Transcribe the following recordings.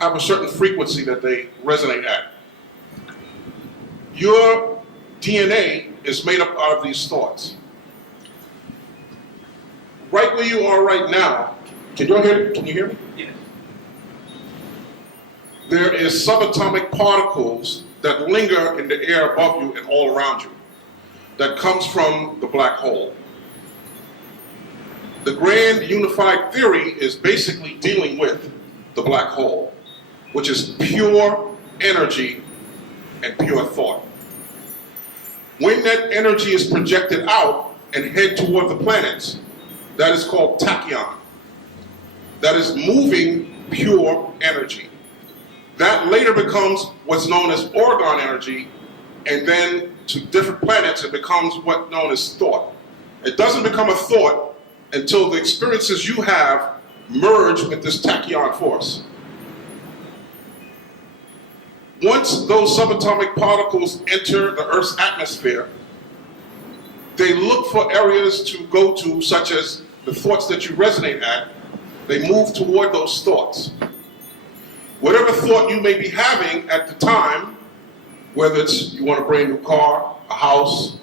have a certain frequency that they resonate at. Your DNA is made up out of these thoughts. Right where you are right now, can you hear me? Yes. There is subatomic particles that linger in the air above you and all around you that comes from the black hole. The grand unified theory is basically dealing with the black hole, which is pure energy and pure thought. When that energy is projected out and head toward the planets, that is called tachyon. That is moving pure energy. That later becomes what's known as orgone energy, and then to different planets it becomes what's known as thought. It doesn't become a thought until the experiences you have merge with this tachyon force. Once those subatomic particles enter the Earth's atmosphere, they look for areas to go to, such as the thoughts that you resonate at. They move toward those thoughts. Whatever thought you may be having at the time, whether it's you want a brand new car, a house,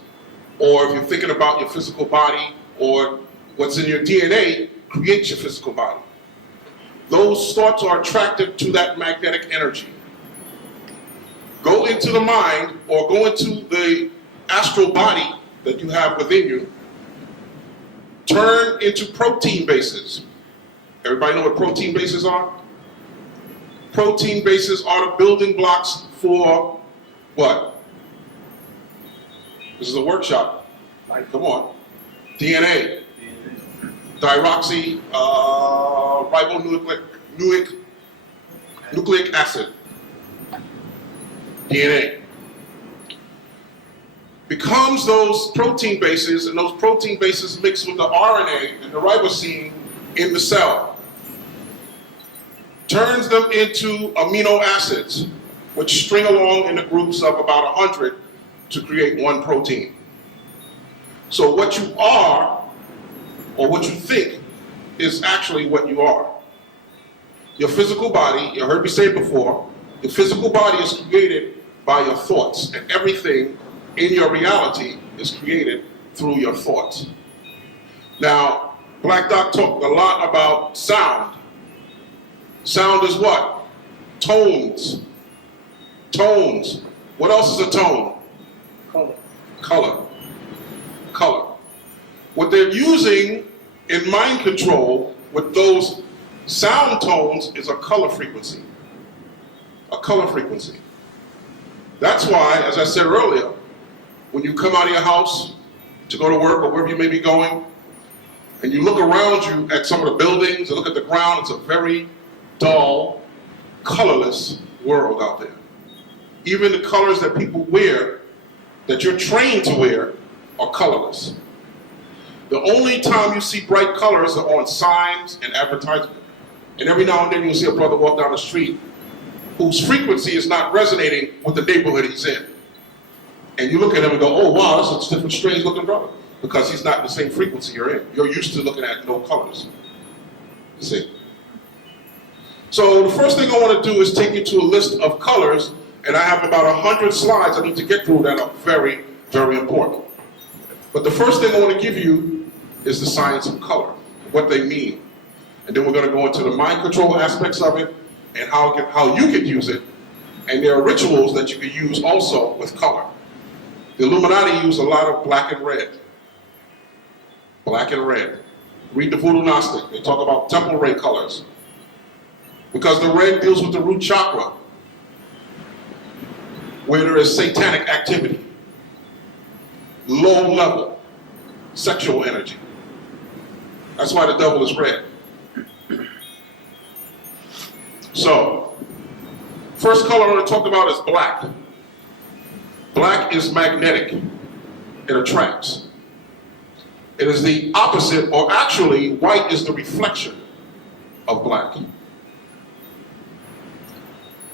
or if you're thinking about your physical body, or what's in your DNA creates your physical body. Those thoughts are attracted to that magnetic energy. Go into the mind or go into the astral body that you have within you. Turn into protein bases. Everybody know what protein bases are? Protein bases are the building blocks for what? This is a workshop. Come on. DNA. Diroxy ribonucleic acid. DNA. Becomes those protein bases, and those protein bases mix with the RNA and the ribosine in the cell. Turns them into amino acids, which string along in the groups of about 100 to create one protein. So what you are, or what you think, is actually what you are. Your physical body, you heard me say it before, your physical body is created by your thoughts, and everything in your reality is created through your thoughts. Now, Black Doc talked a lot about sound. Sound is what? Tones. Tones. What else is a tone? Color. Color. Color. What they're using in mind control with those sound tones is a color frequency. A color frequency. That's why, as I said earlier, when you come out of your house to go to work or wherever you may be going, and you look around you at some of the buildings and look at the ground, it's a very dull, colorless world out there. Even the colors that people wear, that you're trained to wear, are colorless. The only time you see bright colors are on signs and advertisement. And every now and then you'll see a brother walk down the street whose frequency is not resonating with the neighborhood he's in. And you look at him and go, oh wow, that's a different, strange looking brother. Because he's not in the same frequency you're in. You're used to looking at no colors. You see? So the first thing I want to do is take you to a list of colors, and I have about 100 slides I need to get through that are very, very important. But the first thing I want to give you is the science of color, what they mean. And then we're going to go into the mind control aspects of it, and how you can use it. And there are rituals that you can use also with color. The Illuminati use a lot of black and red. Black and red. Read the Voodoo Gnostic. They talk about temple ray colors. Because the red deals with the root chakra, where there is satanic activity. Low level sexual energy. That's why the devil is red. So, first color I want to talk about is black. Black is magnetic. It attracts. It is the opposite, or actually, white is the reflection of black.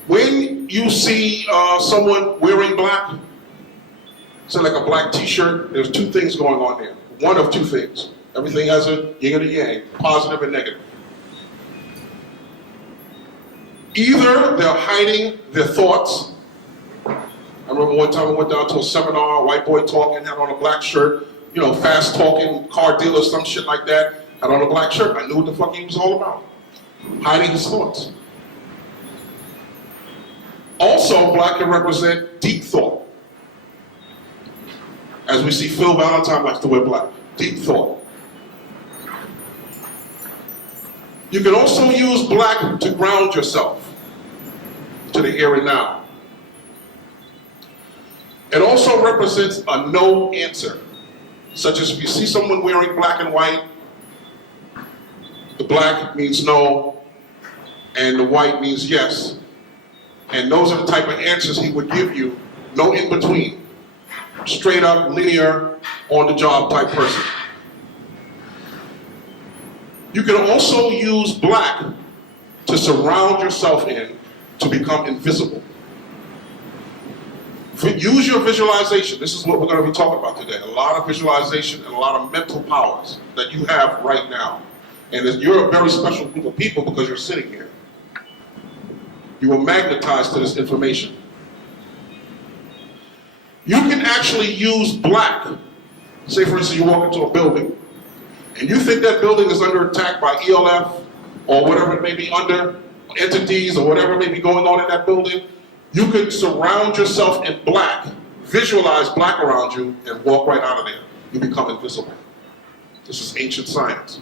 When you see someone wearing black, say like a black t-shirt, there's two things going on there. One of two things. Everything has a yin and a yang, positive and negative. Either they're hiding their thoughts. I remember one time I went down to a seminar, a white boy talking, had on a black shirt, you know, fast talking, car dealer, some shit like that, had on a black shirt. I knew what the fuck he was all about. Hiding his thoughts. Also, black can represent deep thought. As we see, Phil Valentine likes to wear black. Deep thought. You can also use black to ground yourself to the here and now. It also represents a no answer, such as if you see someone wearing black and white, the black means no, and the white means yes. And those are the type of answers he would give you, no in between. Straight up, linear, on the job type person. You can also use black to surround yourself in to become invisible. Use your visualization. This is what we're going to be talking about today. A lot of visualization and a lot of mental powers that you have right now. And you're a very special group of people because you're sitting here. You were magnetized to this information. You can actually use black. Say, for instance, you walk into a building, and you think that building is under attack by ELF, or whatever it may be under, entities, or whatever may be going on in that building, you can surround yourself in black, visualize black around you, and walk right out of there. You become invisible. This is ancient science.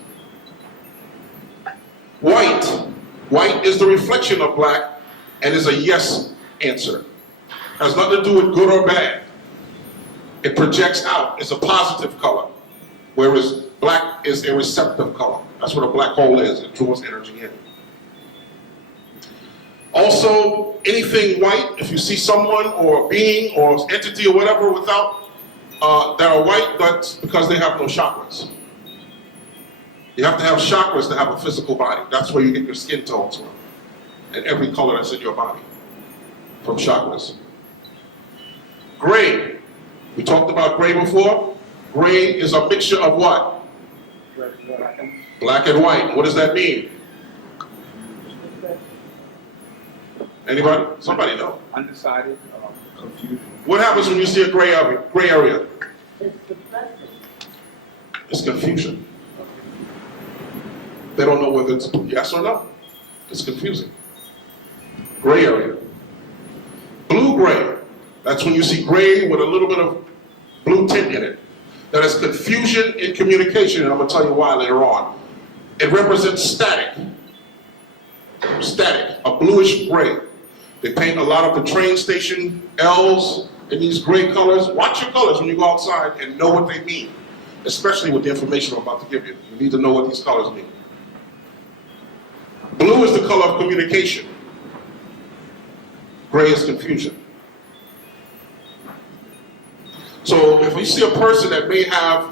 White. White is the reflection of black, and is a yes answer. Has nothing to do with good or bad. It projects out. It's a positive color, whereas black is a receptive color. That's what a black hole is. It draws energy in. Also, anything white, if you see someone or a being or entity or whatever without that are white, that's because they have no chakras. You have to have chakras to have a physical body. That's where you get your skin tones from. And every color that's in your body from chakras. Gray. We talked about gray before. Gray is a mixture of what? Black and white. What does that mean? Anybody? Somebody know? Undecided, confusion. What happens when you see a gray area? It's confusion. They don't know whether it's yes or no. It's confusing. Gray area. Blue-gray. That's when you see gray with a little bit of blue tint in it. That is confusion in communication, and I'm going to tell you why later on. It represents static. Static, a bluish gray. They paint a lot of the train station L's in these gray colors. Watch your colors when you go outside and know what they mean, especially with the information I'm about to give you. You need to know what these colors mean. Blue is the color of communication. Gray is confusion. So if you see a person that may have,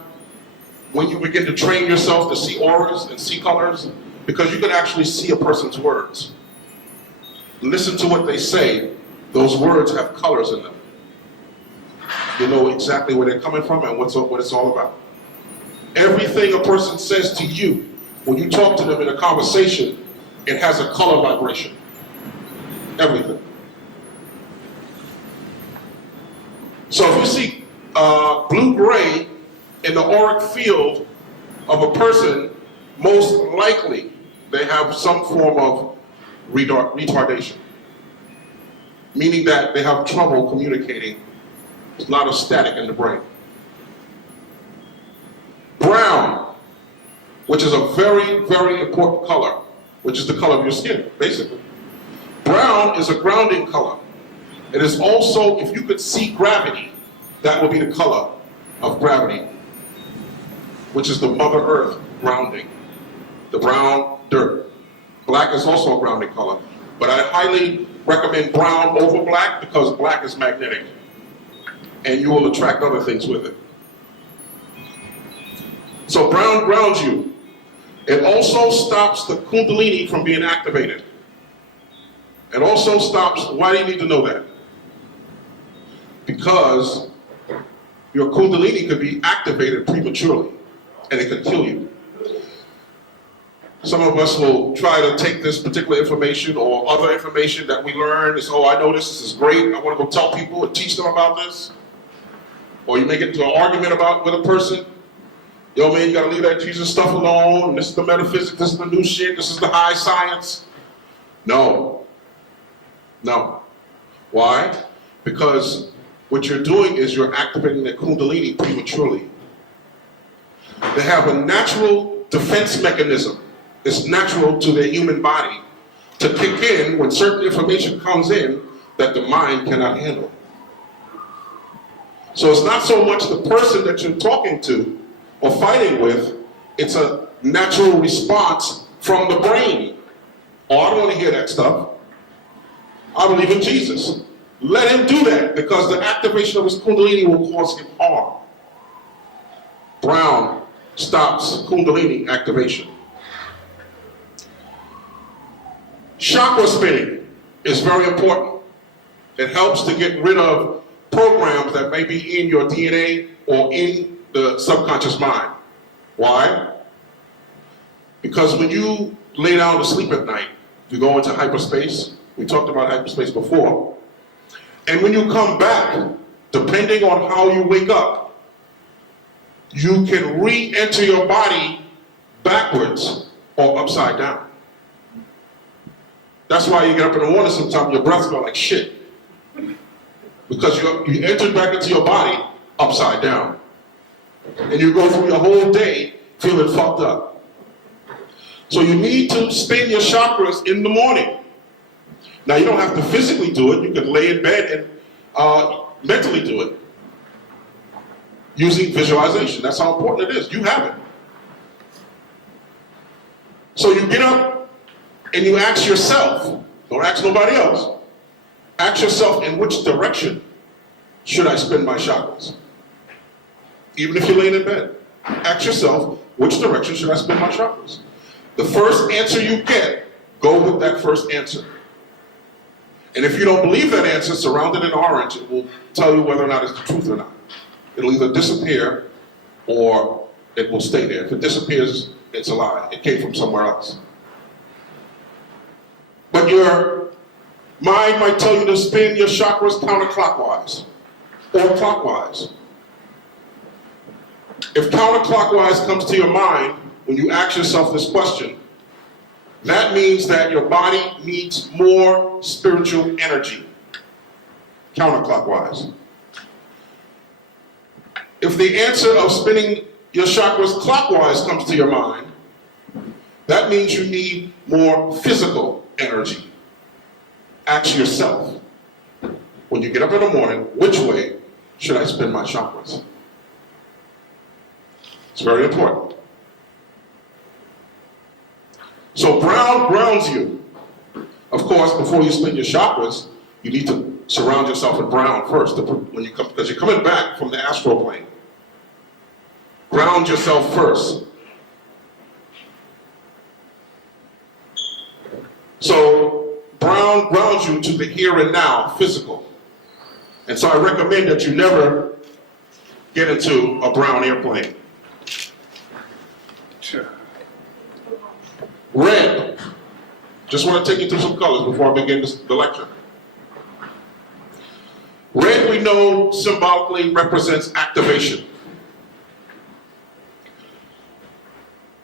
when you begin to train yourself to see auras and see colors, because you can actually see a person's words. Listen to what they say. Those words have colors in them. You know exactly where they're coming from and what it's all about. Everything a person says to you, when you talk to them in a conversation, it has a color vibration. Everything. So if you see blue-gray in the auric field of a person, most likely they have some form of retardation, meaning that they have trouble communicating. There's a lot of static in the brain. Brown, which is a very, very important color, which is the color of your skin, basically. Brown is a grounding color. It is also, if you could see gravity, that would be the color of gravity, which is the Mother Earth grounding, the brown dirt. Black is also a grounding color, but I highly recommend brown over black because black is magnetic, and you will attract other things with it. So brown grounds you. It also stops the Kundalini from being activated. It also stops, why do you need to know that? Because your Kundalini could be activated prematurely, and it could kill you. Some of us will try to take this particular information or other information that we learn and say, oh, I know this is great, I want to go tell people and teach them about this. Or you may get into an argument with a person. Yo, man, you got to leave that Jesus stuff alone. This is the metaphysics, this is the new shit, this is the high science. No. No. Why? Because what you're doing is you're activating the Kundalini prematurely. They have a natural defense mechanism. It's natural to the human body to kick in when certain information comes in that the mind cannot handle. So it's not so much the person that you're talking to or fighting with, it's a natural response from the brain. Oh, I don't want to hear that stuff. I believe in Jesus. Let him do that, because the activation of his Kundalini will cause him harm. Brown stops Kundalini activation. Chakra spinning is very important. It helps to get rid of programs that may be in your DNA or in the subconscious mind. Why? Because when you lay down to sleep at night, you go into hyperspace. We talked about hyperspace before. And when you come back, depending on how you wake up, you can re-enter your body backwards or upside down. That's why you get up in the morning sometimes, your breath smells like shit. Because you entered back into your body upside down. And you go through your whole day feeling fucked up. So you need to spin your chakras in the morning. Now you don't have to physically do it. You can lay in bed and mentally do it. Using visualization. That's how important it is. You have it. So you get up and you ask yourself, don't ask nobody else, ask yourself, in which direction should I spin my chakras? Even if you're laying in bed, ask yourself, which direction should I spin my chakras? The first answer you get, go with that first answer. And if you don't believe that answer, surround it in orange. It will tell you whether or not it's the truth or not. It'll either disappear or it will stay there. If it disappears, it's a lie. It came from somewhere else. But your mind might tell you to spin your chakras counterclockwise or clockwise. If counterclockwise comes to your mind when you ask yourself this question, that means that your body needs more spiritual energy, counterclockwise. If the answer of spinning your chakras clockwise comes to your mind, that means you need more physical energy. Ask yourself, when you get up in the morning, which way should I spin my chakras? It's very important. So brown grounds you. Of course, before you spin your chakras, you need to surround yourself with brown first, because you're coming back from the astral plane. Ground yourself first. So brown grounds you to the here and now, physical. And so I recommend that you never get into a brown airplane. Red. Just want to take you through some colors before I begin the lecture. Red, we know, symbolically represents activation.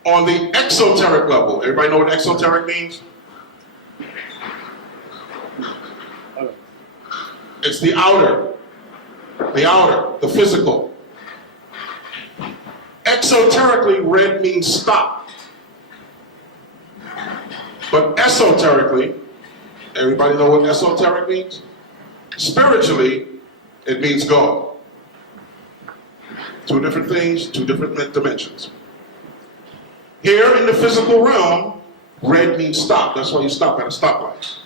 On the exoteric level, everybody know what exoteric means? It's the outer, the physical. Exoterically, red means stop. But esoterically, everybody know what esoteric means? Spiritually, it means go. Two different things, two different dimensions. Here in the physical realm, red means stop. That's why you stop at a stoplight.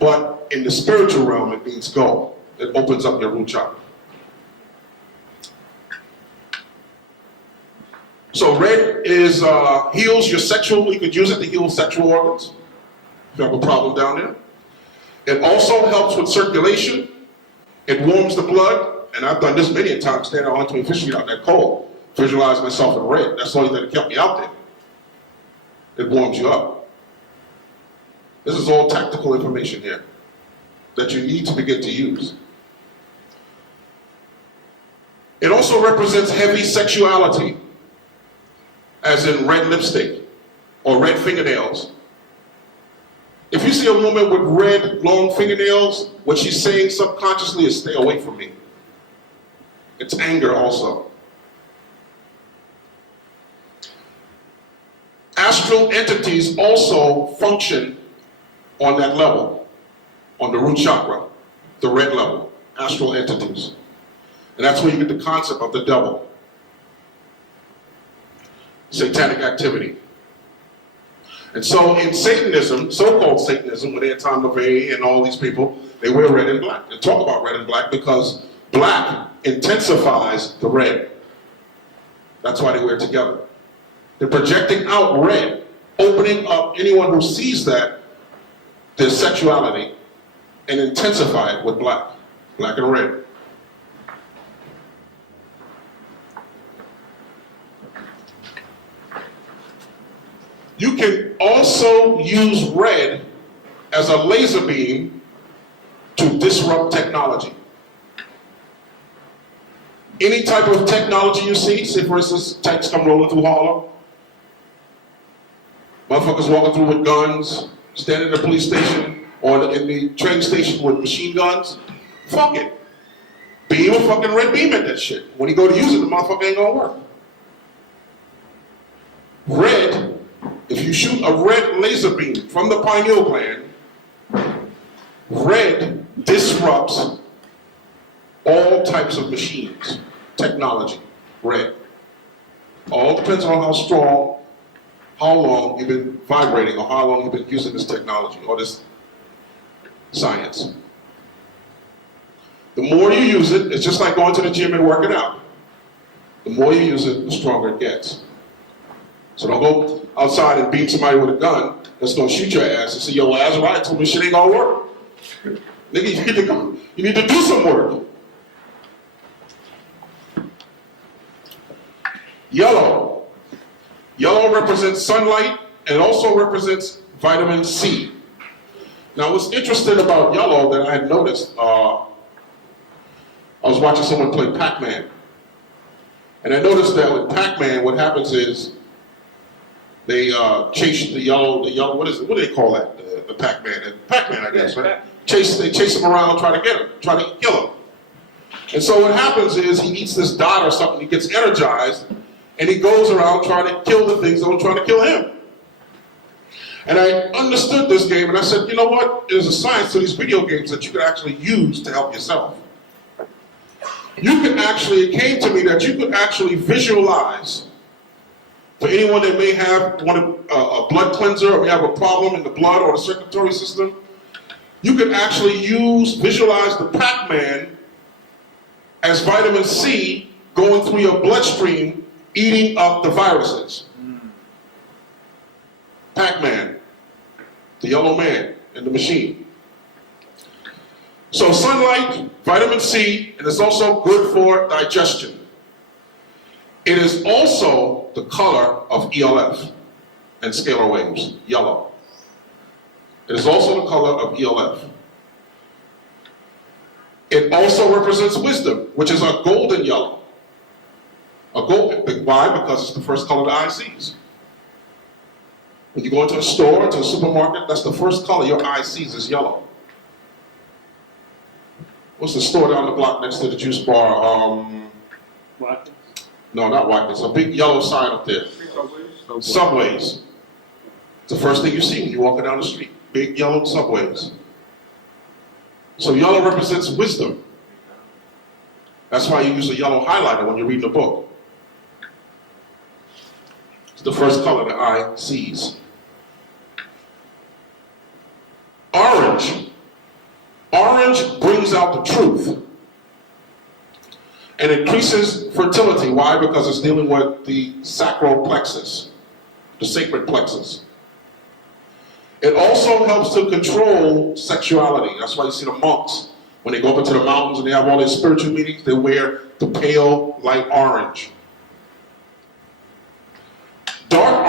But in the spiritual realm, it means go. It opens up your root chakra. So red is heals your sexual. You could use it to heal sexual organs if you have a problem down there. It also helps with circulation. It warms the blood, and I've done this many times, standing on 125th Street out in that cold. Visualize myself in red. That's the only thing that kept me out there. It warms you up. This is all tactical information here that you need to begin to use. It also represents heavy sexuality, as in red lipstick or red fingernails. If you see a woman with red, long fingernails, what she's saying subconsciously is stay away from me. It's anger also. Astral entities also function on that level, on the root chakra, the red level, astral entities. And that's where you get the concept of the devil. Satanic activity. And so in Satanism, so-called Satanism, with Anton LaVey and all these people, they wear red and black. They talk about red and black because black intensifies the red. That's why they wear it together. They're projecting out red, opening up anyone who sees that, their sexuality, and intensify it with black and red. You can also use red as a laser beam to disrupt technology. Any type of technology you see, say for instance, tanks come rolling through Harlem, motherfuckers walking through with guns, standing in the police station or in the train station with machine guns, fuck it. Beam a fucking red beam at that shit. When you go to use it, the motherfucker ain't gonna work. Red, if you shoot a red laser beam from the pineal gland, red disrupts all types of machines, technology, red. All depends on how strong, how long you've been vibrating, or how long you've been using this technology, or this science. The more you use it, it's just like going to the gym and working out. The more you use it, the stronger it gets. So don't go outside and beat somebody with a gun that's gonna shoot your ass and say, yo, well, Azzariah told me shit ain't gonna work. Nigga, you need to do some work. Yellow. Yellow represents sunlight and also represents vitamin C. Now what's interesting about yellow that I had noticed, I was watching someone play Pac-Man. And I noticed that with Pac-Man, what happens is they chase the yellow, what do they call that? The Pac-Man. Pac-Man, I guess, right? They chase him around, try to get him, try to kill him. And so what happens is he eats this dot or something, he gets energized, and he goes around trying to kill the things that are trying to kill him. And I understood this game, and I said, you know what? There's a science to these video games that you can actually use to help yourself. You can actually, it came to me that you could actually visualize, for anyone that may have a blood cleanser, or may have a problem in the blood or the circulatory system, you can actually visualize the Pac-Man as vitamin C going through your bloodstream, eating up the viruses. Pac-Man, the yellow man in the machine. So sunlight, vitamin C, and it's also good for digestion. It is also the color of ELF and scalar waves, yellow. It is also the color of ELF. It also represents wisdom, which is a golden yellow. Why? Because it's the first color the eye sees. When you go into a store, into a supermarket, that's the first color your eye sees is yellow. What's the store down the block next to the juice bar? Watkins? No, not Watkins. A big yellow sign up there. Subways. It's the first thing you see when you're walking down the street. Big yellow subways. So yellow represents wisdom. That's why you use a yellow highlighter when you're reading a book. It's the first color the eye sees. Orange. Orange brings out the truth and increases fertility. Why? Because it's dealing with the sacral plexus, the sacred plexus. It also helps to control sexuality. That's why you see the monks, when they go up into the mountains and they have all their spiritual meetings, they wear the pale light orange. Dark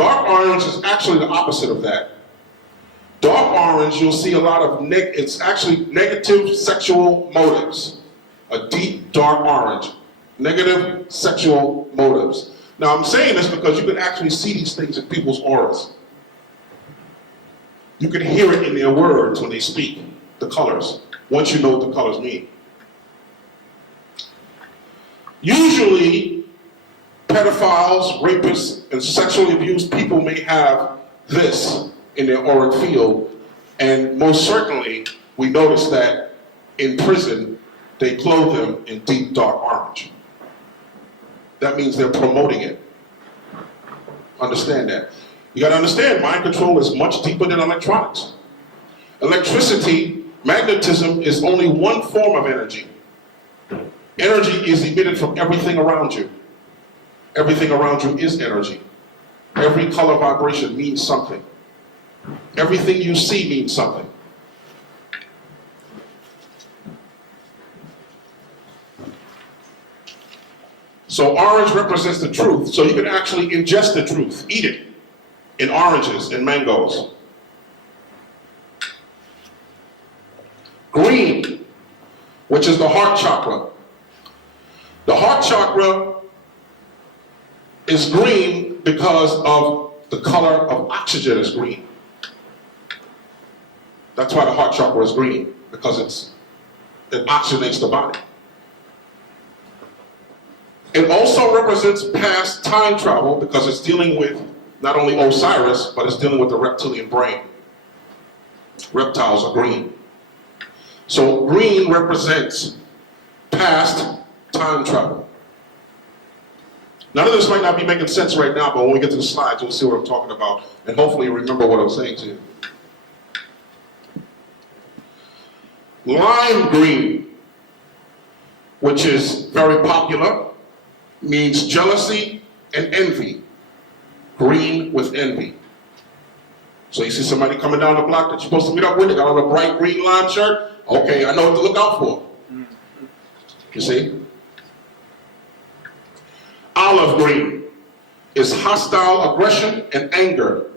Dark orange is actually the opposite of that. Dark orange, you'll see a lot of, it's actually negative sexual motives. A deep dark orange. Negative sexual motives. Now I'm saying this because you can actually see these things in people's auras. You can hear it in their words when they speak, the colors, once you know what the colors mean. Usually, pedophiles, rapists, and sexually abused people may have this in their auric field, and most certainly, we notice that in prison, they clothe them in deep dark orange. That means they're promoting it. Understand that. You gotta understand, mind control is much deeper than electronics. Electricity, magnetism is only one form of energy. Energy is emitted from everything around you. Everything around you is energy. Every color vibration means something. Everything you see means something. So orange represents the truth. So you can actually ingest the truth, eat it in oranges and mangoes. Green, which is the heart chakra. The heart chakra is green because of the color of oxygen is green. That's why the heart chakra is green, because it oxygenates the body. It also represents past time travel because it's dealing with not only Osiris, but it's dealing with the reptilian brain. Reptiles are green. So green represents past time travel. None of this might not be making sense right now, but when we get to the slides, you'll see what I'm talking about, and hopefully you remember what I'm saying to you. Lime green, which is very popular, means jealousy and envy. Green with envy. So you see somebody coming down the block that you're supposed to meet up with, they got on a bright green lime shirt, okay, I know what to look out for. You see? Olive green is hostile aggression and anger.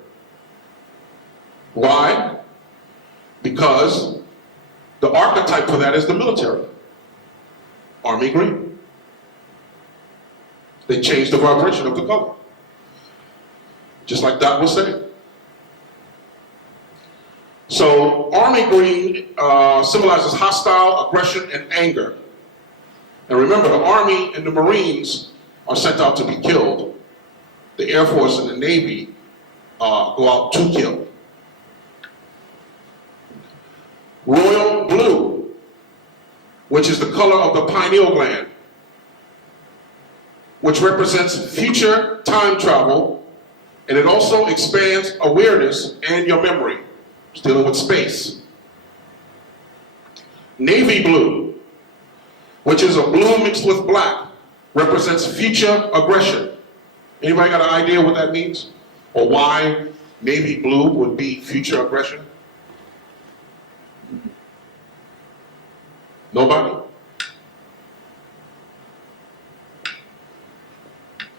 Why? Because the archetype for that is the military. Army green. They changed the vibration of the color. Just like Doc was saying. So army green symbolizes hostile aggression and anger. And remember, the Army and the Marines are sent out to be killed. The Air Force and the Navy go out to kill. Royal blue, which is the color of the pineal gland, which represents future time travel, and it also expands awareness and your memory. It's dealing with space. Navy blue, which is a blue mixed with black, represents future aggression. Anybody got an idea what that means? Or why navy blue would be future aggression? Nobody?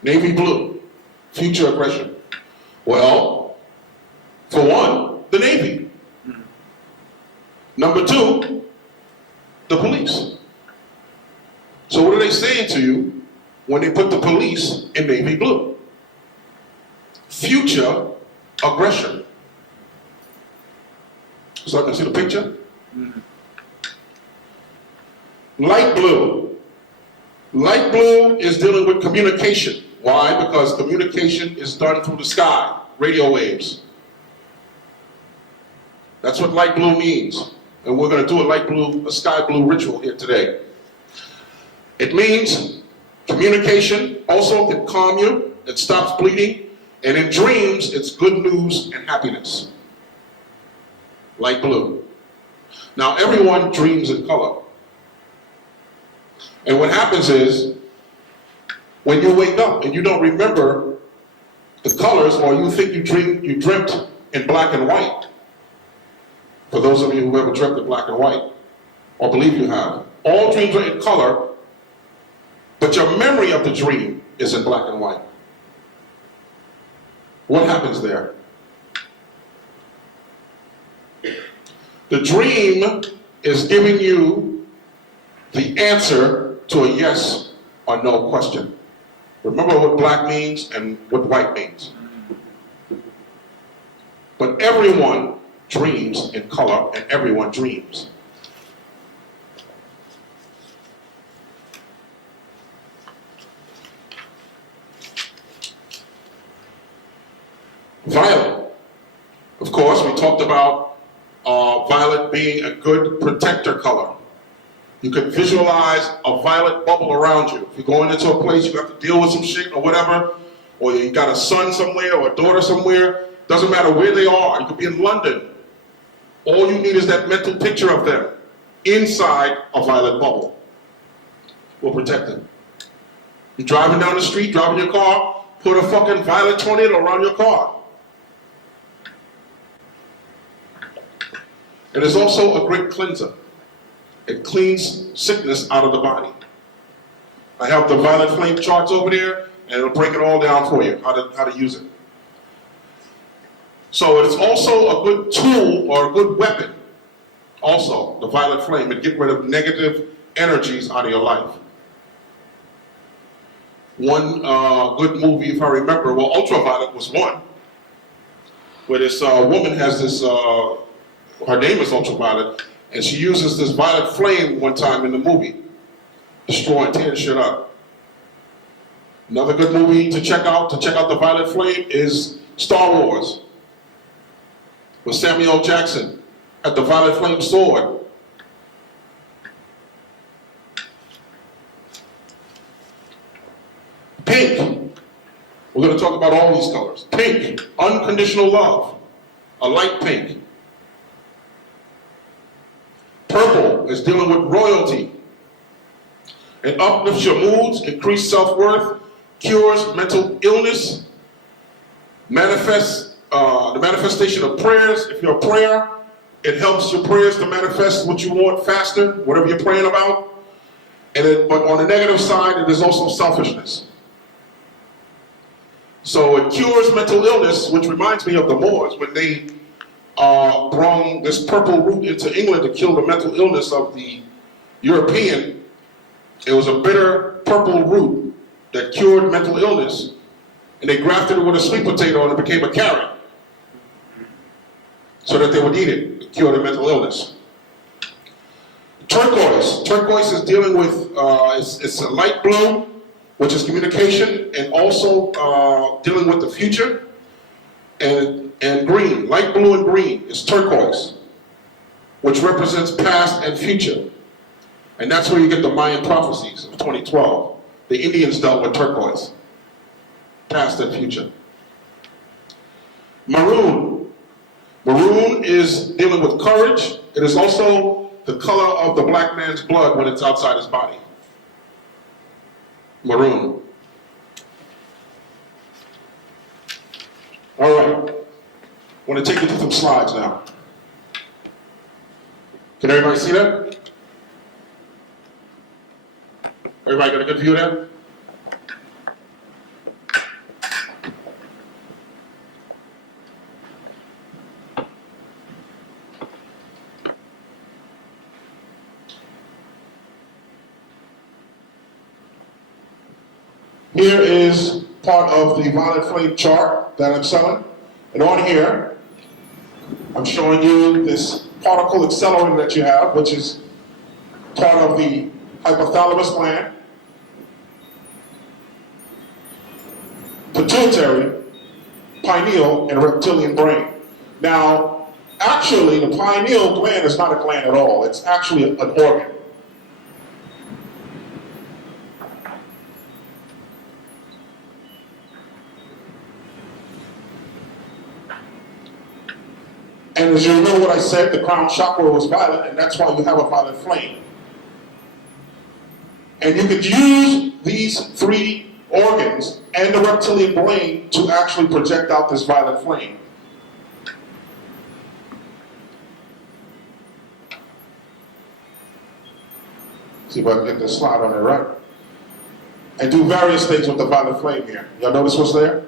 Navy blue, future aggression. Well, for one, the Navy. Number two, the police. So what are they saying to you when they put the police in navy blue? Future aggression. So I can see the picture? Light blue. Light blue is dealing with communication. Why? Because communication is done through the sky, radio waves. That's what light blue means. And we're going to do a sky blue ritual here today. It means communication also can calm you, it stops bleeding, and in dreams, it's good news and happiness. Light blue. Now, everyone dreams in color. And what happens is, when you wake up and you don't remember the colors, or you think you dreamt in black and white, for those of you who ever dreamt in black and white, or believe you have, all dreams are in color, but your memory of the dream is in black and white. What happens there? The dream is giving you the answer to a yes or no question. Remember what black means and what white means. But everyone dreams in color, and everyone dreams. Violet. Of course, we talked about violet being a good protector color. You can visualize a violet bubble around you. If you're going into a place, you have to deal with some shit or whatever, or you got a son somewhere or a daughter somewhere, doesn't matter where they are. You could be in London. All you need is that mental picture of them inside a violet bubble. Will protect them. You're driving down the street, driving your car, put a fucking violet tornado around your car. It is also a great cleanser. It cleans sickness out of the body. I have the violet flame charts over there, and it'll break it all down for you, how to use it. So it's also a good tool or a good weapon. Also, the violet flame, it gets rid of negative energies out of your life. One good movie, if I remember, well, Ultraviolet was one, where this woman has this, her name is Ultraviolet, and she uses this violet flame one time in the movie, destroying, tearing shit up. Another good movie to check out the violet flame is Star Wars, with Samuel L. Jackson at the violet flame sword. Pink. We're going to talk about all these colors. Pink, unconditional love, a light pink. Purple is dealing with royalty. It uplifts your moods, increases self-worth, cures mental illness, manifests the manifestation of prayers. If you're a prayer, it helps your prayers to manifest what you want faster, whatever you're praying about. But on the negative side, it is also selfishness. So it cures mental illness, which reminds me of the Moors when they brought this purple root into England to kill the mental illness of the European. It was a bitter purple root that cured mental illness, and they grafted it with a sweet potato and it became a carrot so that they would eat it to cure the mental illness. Turquoise is dealing with, it's a light blue, which is communication, and also dealing with the future. And green, light blue and green is turquoise, which represents past and future. And that's where you get the Mayan prophecies of 2012. The Indians dealt with turquoise, past and future. Maroon. Maroon is dealing with courage. It is also the color of the black man's blood when it's outside his body. Maroon. All right. I want to take you through some slides now. Can everybody see that? Everybody got a good view there? Here is part of the violet flame chart that I'm selling. And on here, I'm showing you this particle accelerator that you have, which is part of the hypothalamus gland, pituitary, pineal, and reptilian brain. Now, actually, the pineal gland is not a gland at all. It's actually an organ. And as you remember what I said, the crown chakra was violet, and that's why you have a violet flame. And you could use these three organs and the reptilian brain to actually project out this violet flame. See if I can get this slide on there right. And do various things with the violet flame here. Y'all notice what's there?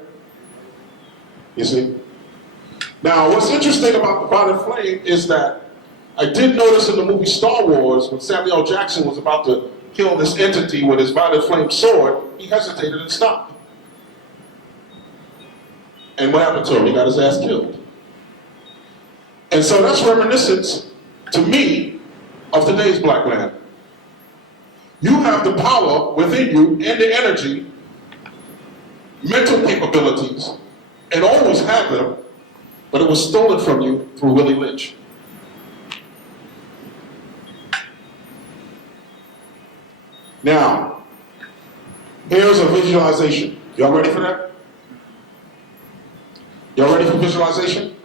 You see? Now, what's interesting about the violet flame is that I did notice in the movie Star Wars, when Samuel L. Jackson was about to kill this entity with his violet flame sword, he hesitated and stopped. And what happened to him? He got his ass killed. And so that's reminiscent, to me, of today's black man. You have the power within you and the energy, mental capabilities, and always have them, but it was stolen from you through Willie Lynch. Now, here's a visualization. Y'all ready for that? Y'all ready for visualization?